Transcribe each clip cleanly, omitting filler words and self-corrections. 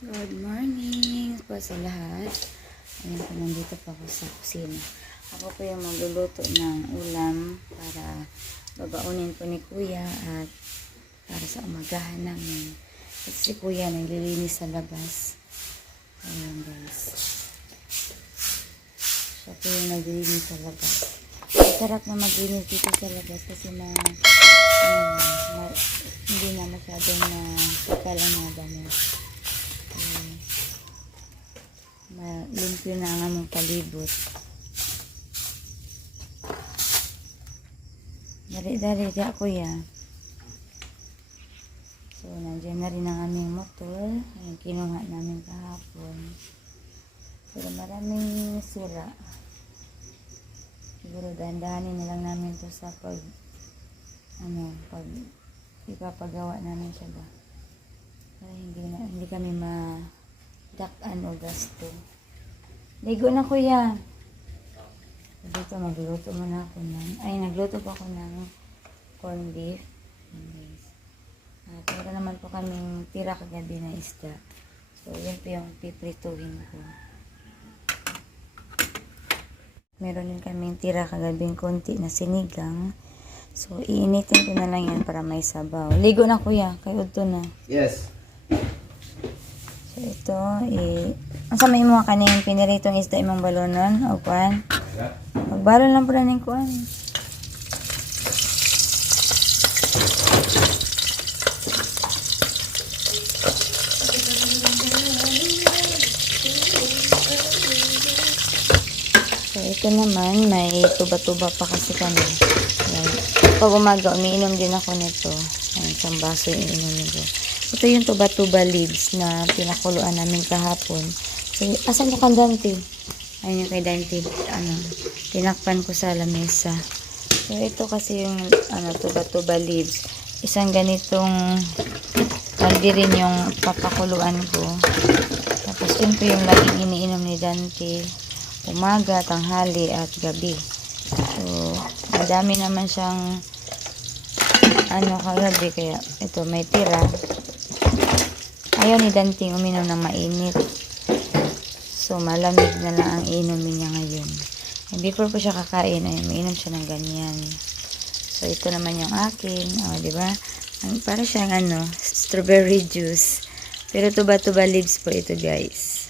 Good morning po sa lahat. Ayan po, nandito po ako sa kusina. Ako po yung magluluto ng ulam para babaunin po ni Kuya at para sa umagahan namin. At si Kuya naglilinis sa labas. Ayan guys. Siya po yung naglilinis sa labas. Masarap na maglinis dito sa labas kasi hindi na masyadong pagkalang mga damit. Limpyo na ang among palibot. Dari-dari di ako ya. So, nandiyan na rin ang aming motor. Ayan, kinuha namin kahapon. Pero maraming sira. Siguro dahan-dahanin na lang namin to sa pag ipapagawa namin siya ba. Para hindi kami dakan o gasto. Ligo na Kuya. Dito magluto muna ako nagluto pa ako ng corned beef. At meron naman po kaming tira kagabi na isda. So yun po yung piprituhin ko. Meron din kaming tira kagabing konti na sinigang. So iinitin ko na lang yan para may sabaw. Ligo na Kuya, kay Udto na. Yes. So ito, ang sa may mga kaning piniritong isda imong balonon o kuan. Magbalon lang po na ng kuan. So ito naman, may tuba-tuba pa kasi kami. Ayan. Pag umaga, umiinom din ako nito. Ayan, isang baso yung inumin ko. Ito yung tuba-tuba leaves na pinakuluan namin kahapon. So, asan yung kang Dante? Ayun yung kay Dante. Tinakpan ko sa lamesa. So, ito kasi yung tuba-tuba leaves. Isang ganitong hindi rin yung papakuluan ko. Tapos, yun po yung laging iniinom ni Dante. Umaga, tanghali, at gabi. So, madami naman siyang kagabi. Kaya, ito, may tira. Ayaw ni Danting uminom ng mainit. So, malamig na lang ang inumin niya ngayon. And before po siya kakain, ay uminom siya ng ganyan. So, ito naman yung akin. O, diba? Para siyang strawberry juice. Pero tuba-tuba leaves po ito, guys.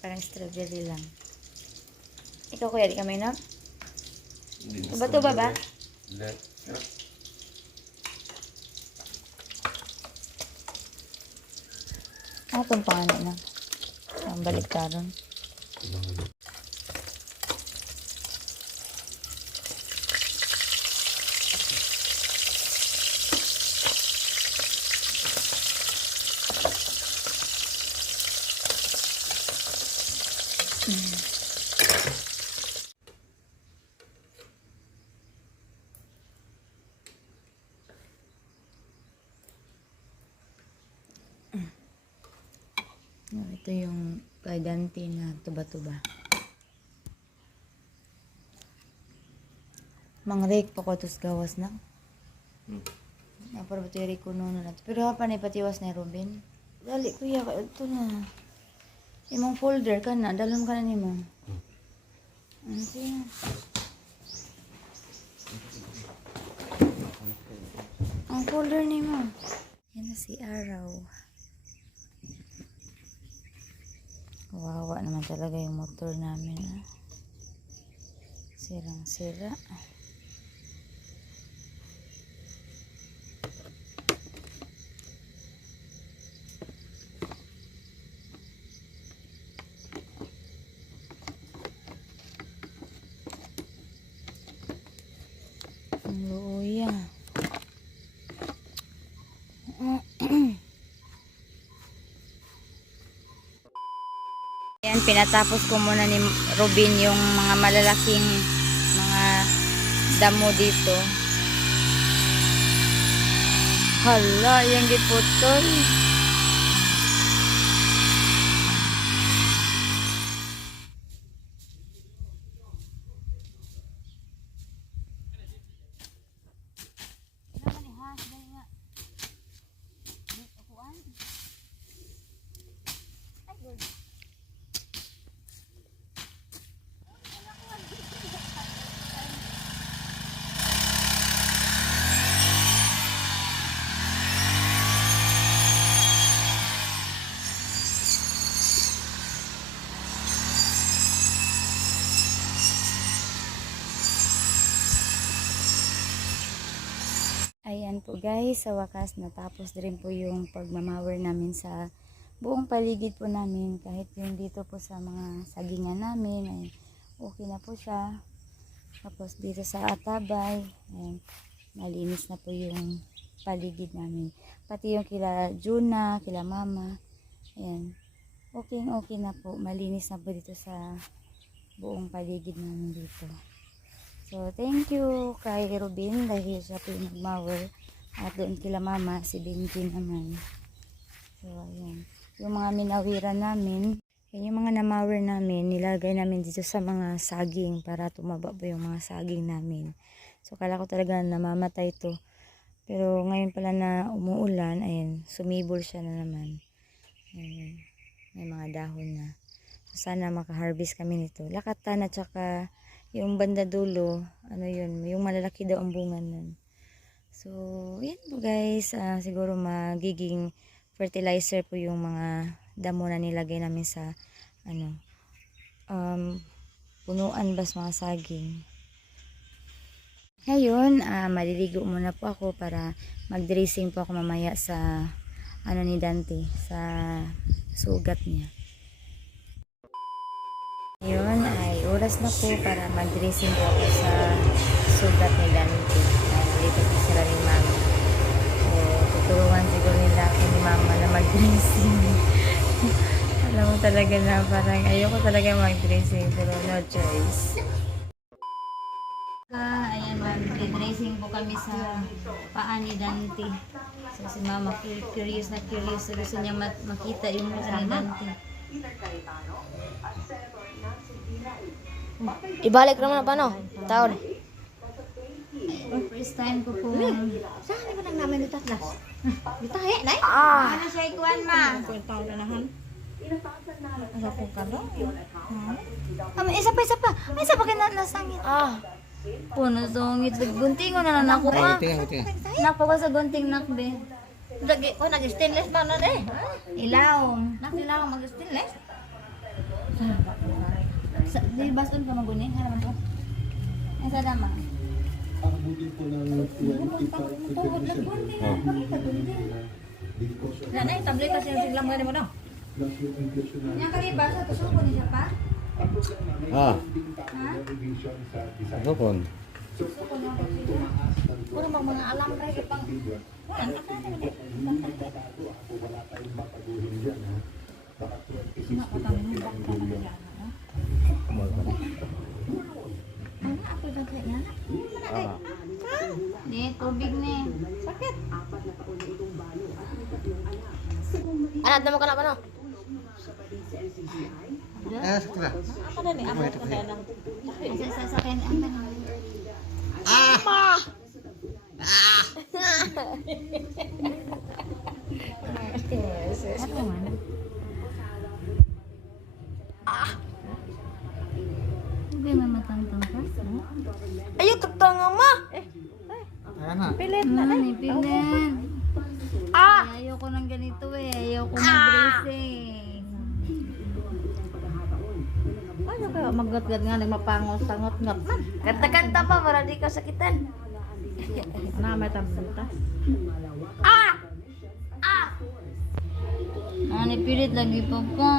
Parang strawberry lang. Ikaw Kuya, di ka may na? Tuba-tuba ba? Itong pangalan na. Ang baliktaron. Ito yung kay Dante na tuba-tuba. Mangrek pa ko tos gawas na. Napara ba ito yung rikuno na natin. Pero pa na ipatiwas na Robin. Dali Kuya, ito na. Imong folder ka na. Dalam ka na ni mo. Ano siya? Ang folder ni mo. Yan na si Araw. Kawawa naman talaga yung motor namin. Sirang-sira. Ang luya. Ayan, pinatapos ko muna ni Robin yung mga malalaking mga damo dito. Hala, yung giputol. Ayan po guys, sa wakas natapos din po yung pagmamawer namin sa buong paligid po namin. Kahit yung dito po sa mga sagingan namin, ay okay na po siya. Tapos dito sa atabay, ayan, malinis na po yung paligid namin. Pati yung kila Juna, kila Mama, ayan, okay na po. Malinis na po dito sa buong paligid namin dito. So, thank you kay Robin dahil siya po yung nagmower. At doon kila Mama, si Benji naman. So, ayan. Yung mga minawiran namin, yung mga namower namin, nilagay namin dito sa mga saging para tumaba po yung mga saging namin. So, kala ko talaga namamatay to. Pero ngayon pala na umuulan, ayan, sumibol siya na naman. Ayan, may mga dahon na. So, sana makaharvest kami nito. Lakatan at saka yung banda dulo, ano yun, yung malalaki daw ang bunga nun. So, yan po guys, siguro magiging fertilizer po yung mga damo na nilagay namin sa, punuan bas mga saging. Ngayon, maliligo muna po ako para mag-dressing po ako mamaya sa, ni Dante, sa sugat niya. Ngayon ay oras na po para mag-dressing po ako sa sugat ni Dante. Dito po sila ni Mama. So, tuturuan siguro nila ako ni Mama na mag-dressing. Alam mo talaga na parang ayoko talaga mag-dressing pero no choice. Ayan, mag-dressing po kami sa paa ni Dante. So, si Mama curious na curious. Gusto niya makita yung paa ni Dante. Ibalik naman pa no? Taon. First time ko po. Saan ba nang namin dito atlas? Dito he, nay? Ano siya ikuan ma? Taon na nahan. Ano po ka ba? Isa pa. Ay, isa pa kayo nasangit. Puno sungit. Gunting ko na nanako pa. Nakpa ko sa gunting nakbe. Nag-stainless ba na eh? Ilaw. Nakilaw mag-stainless? Di basun ka magunin. Haraman ko. Ay, sa dama. Nanay, tablet kasi yung siglang mo no? Yang kali basa to suko ni siya pa? Ah, Ha? ano po? Puro mga alam kayo pang... Di, tubig ni. Sakit. Anak naman ka na ba no? Sakit na. Apa na ni? Apa ka na lang? Sa sakin ang tanong. Ano man? Hindi mo matantang ka? Ayaw, tagtanga ma! Ayan na. Pilit na na. Pilit. Ayoko ng ganito eh. Ayoko mag-dressing. Paano ka maggat-gat nga nagmapangos-tangot-ngot man? Kanta-kanta pa para di ka sakitan. Ano may tablet? Pilit lagi pa pa.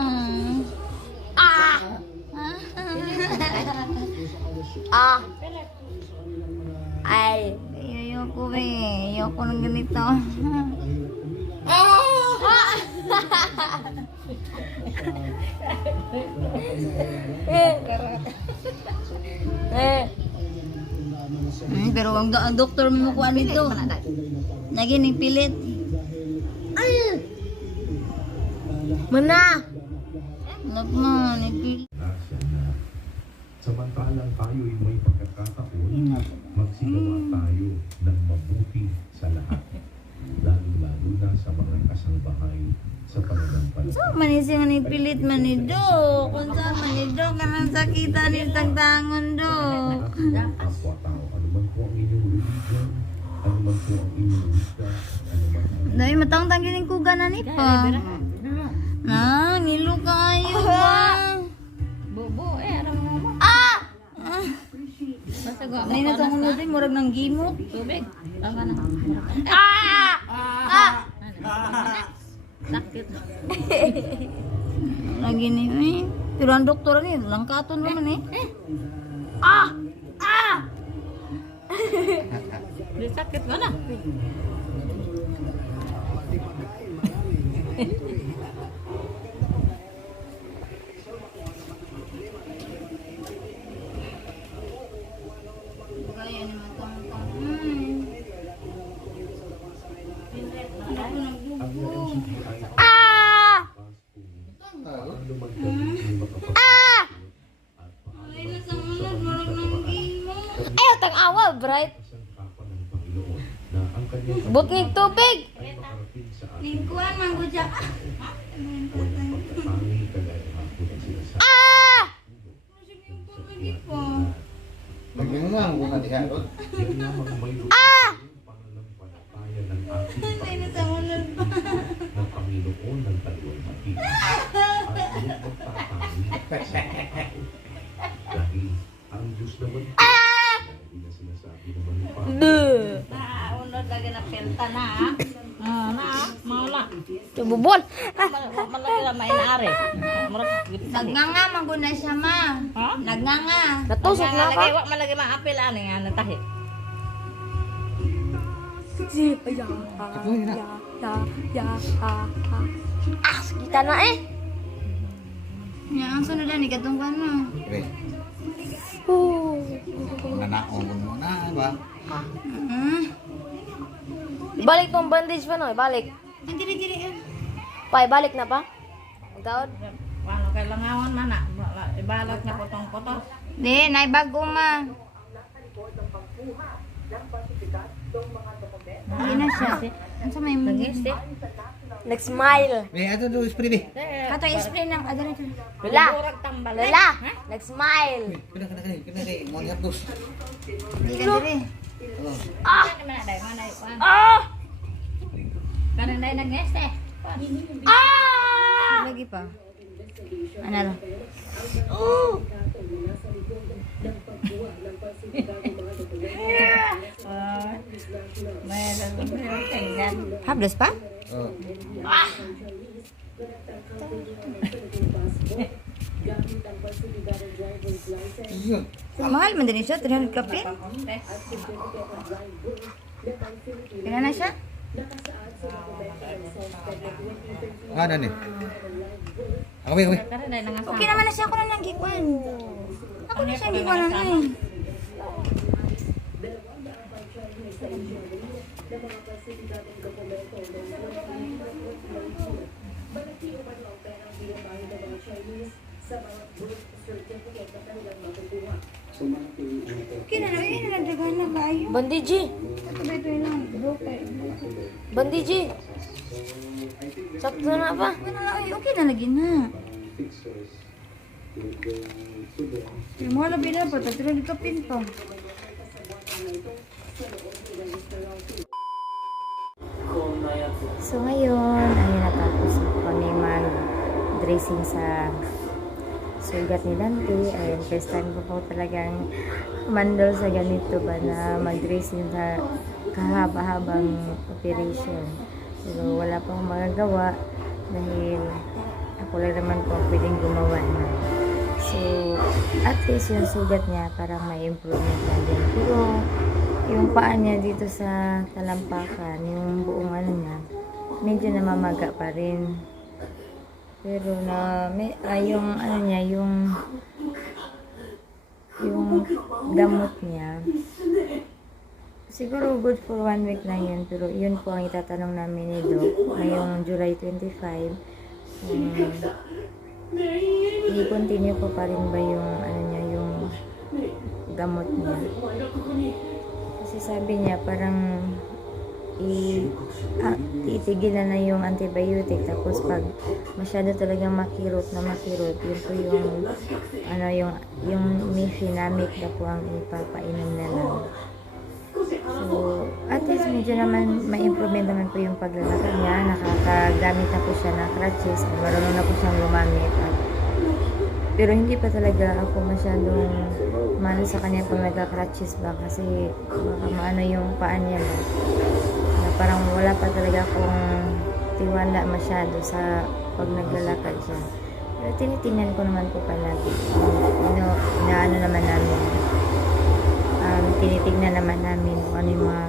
Ay. Ayoko eh. Ayoko ng ganito. Pero ang doktor mo kuha nito. Naging pilit. Mana? Anak mo, pilit. Samantalang tayo'y may pagkakataon, magsigawa tayo ng mabuti sa lahat. Lalo-lalo na sa mga kasambahay sa pananampalataya. So, manising ni pilit manido. Kung saan manido, kanang sakita ni tagtangon do. Kapwa-tao, anuman po ang inyong religion, anuman po ang inyong wika, anuman ang Dahil matang-tang gining kuga na ni pa. Ngilo kayo ba? Bobo ano mo? Basta gwa mo. Ay, natang unod murag ng gimok. Tubig. Ang ka na. Sakit. Lagi ni eh. Pero ang doktor ni langkaton naman eh. Di sakit mana? Kaya naman tong Ang NCBI ay paano magdating ay makapag- Ayaw, tang-awa, bright. Kasangkapan ng Panginoon na ang kanyang Butnig tubig. ay makarating sa ating lingkuan man ko dyan. walang pagkatangi kagaya ng ako na sinasabi. Lagyan mo ang bunga diha. Rod. Yan lamang may pananampalataya ng ating Panginoon ng Panginoon ng Taluwalhati at huwag magtatangi sa tao. Dahil ang Diyos naman lagi na sinasabi naman ni Panginoon Unod lagi na pelta na. Maula. Tububol. Malagi na mainari. Nagnganga man ko na siya, ma. Ha? Nagnganga. Natusok na Malagi ka. wa malagi maapil ani nga natahi. Ito na. Kita na eh. Ya, ang sunod na ni katungkan mo. Pre. Nanaong mo na ba? Ibalik tong bandage pa no, ibalik. Ang diri-diri. Pa, ibalik na pa. Magtaod. Paano kay langawan man na ibalat na potong potos. Di, naibago, ma. Hindi na siya. Ano sa may Nagiste. Nag-smile. May ato do spray be. Kato i-spray ng adara ito. Lola. Murag tambal. Lola. Nag-smile. Kana mo ni hapdos. Di ka diri. Ano man dai man dai. Ah! Kanang dai nagiste. Lagi pa. Ano lang? May tinggan. Hablos pa? Oh. Yun. Mahal man din siya. 300 kapin. Kaya na siya? Ano ni? Ako be. Kanang dai nangasama. Okay naman na siya. Ako na lang gikuan. Ako na siya gikuan na na eh. Okay na lang. Ayun na nagdagan na ba? Ayun. Bandage. Ito ba ito lang? Bandage. Sakto na pa. Okay na lang. Ay, okay na lagi na. Yung mga labi na pa. 300 kapin pa. So ngayon, ay natapos kami mag-dressing sa sugat ni Dante. Ayun, first time ko po talagang mandol sa ganito ba na mag-dressing sa kahaba-habang operation. Pero wala pa akong magagawa dahil ako lang naman po pwedeng gumawa na. So, at least yung sugat niya parang may improvement na din. Pero yung paa niya dito sa talampakan, yung buong ano niya, medyo namamaga pa rin. Pero na may yung ano niya, yung gamot niya. Siguro good for 1 week lang yun, pero yun po ang itatanong namin ni Doc ngayong July 25. I-continue ko pa rin ba yung ano niya, yung gamot niya. Kasi sabi niya parang itigil na yung antibiotic, tapos pag masyado talagang makirot, yun po yung ano yung mefenamic na po ang ipapainom na lang. So at least medyo naman may improvement naman po yung paglalakad niya, nakakagamit na po siya ng crutches, marunong na po siyang lumamit pero hindi pa talaga ako masyadong maano sa kanya pag nagka-crutches ba kasi baka maano yung paa niya ba. Na parang wala pa talaga akong tiwala masyado sa pag naglalakad siya. Pero tinitingnan ko naman po palagi. Inaano naman namin. Tinitignan naman namin kung ano yung mga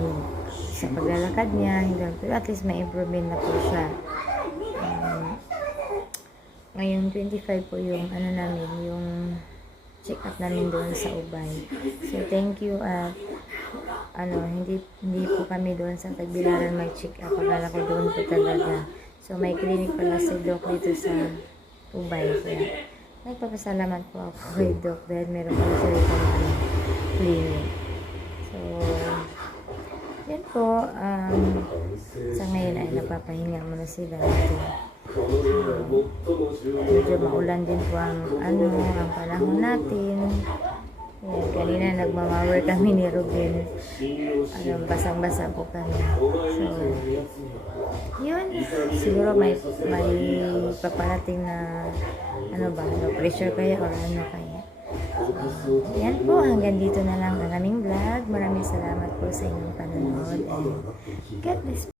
sa paglalakad niya. Pero at least may improvement na po siya. Ngayon 25 po yung ano namin, yung check up namin doon sa Ubay. So thank you at hindi po kami doon sa Tagbilaran mag-check up. Akala ko doon po talaga. So may clinic pala si Doc dito sa Ubay. Kaya nagpapasalamat po ako kay Doc dahil meron po siya dito ng clinic. So yan po, sa ngayon ay napapahinga muna sila dito. Medyo maulan din po ang panahon natin. Ayan, kanina nagmamawer kami ni Ruben. Basang-basa po kami. So, yun. Siguro may paparating na no pressure kaya or ano kaya. Yan po, hanggang dito na lang ang aming vlog. Maraming salamat po sa inyong panonood. And God bless po.